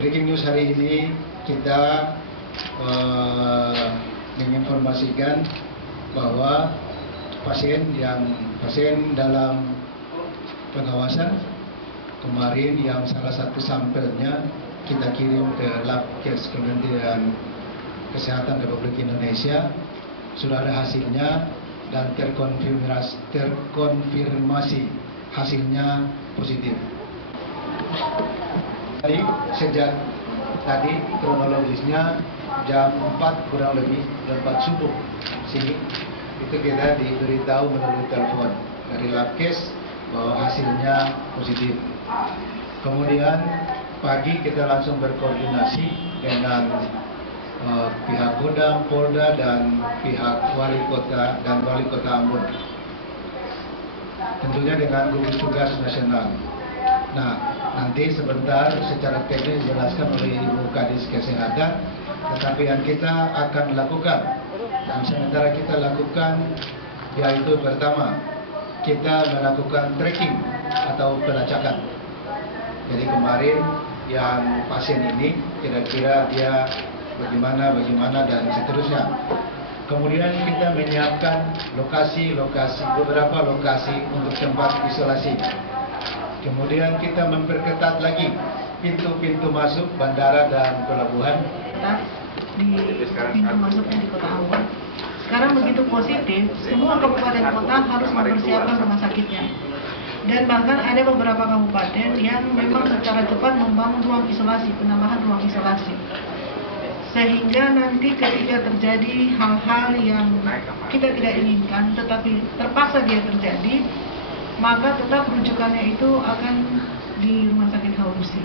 Breaking news hari ini kita menginformasikan bahwa pasien dalam pengawasan kemarin yang salah satu sampelnya kita kirim ke Labkes Kementerian Kesehatan Republik Indonesia, sudah ada hasilnya dan terkonfirmasi hasilnya positif. Sejak tadi kronologisnya jam 4 kurang lebih, jam 4 subuh sini itu kita diberitahu melalui telepon dari Labkes bahwa hasilnya positif. Kemudian pagi kita langsung berkoordinasi dengan pihak Kodam, Polda dan pihak Wali Kota Ambon. Tentunya dengan gugus tugas nasional. Nah, nanti sebentar secara teknis dijelaskan oleh Ibu Kadis Kesehatan, tetapi yang kita akan lakukan, yang sementara kita lakukan, yaitu pertama, kita melakukan tracking atau pelacakan. Jadi kemarin yang pasien ini kira-kira dia bagaimana dan seterusnya. Kemudian kita menyiapkan beberapa lokasi untuk tempat isolasi. Kemudian kita memperketat lagi pintu-pintu masuk bandara dan pelabuhan. Di pintu masuknya di Kota Ambon. Sekarang begitu positif, semua kabupaten kota harus mempersiapkan rumah sakitnya. Dan bahkan ada beberapa kabupaten yang memang secara cepat membangun ruang isolasi, penambahan ruang isolasi. Sehingga nanti ketika terjadi hal-hal yang kita tidak inginkan, tetapi terpaksa dia terjadi, maka tetap rujukannya itu akan di Rumah Sakit Haurusi.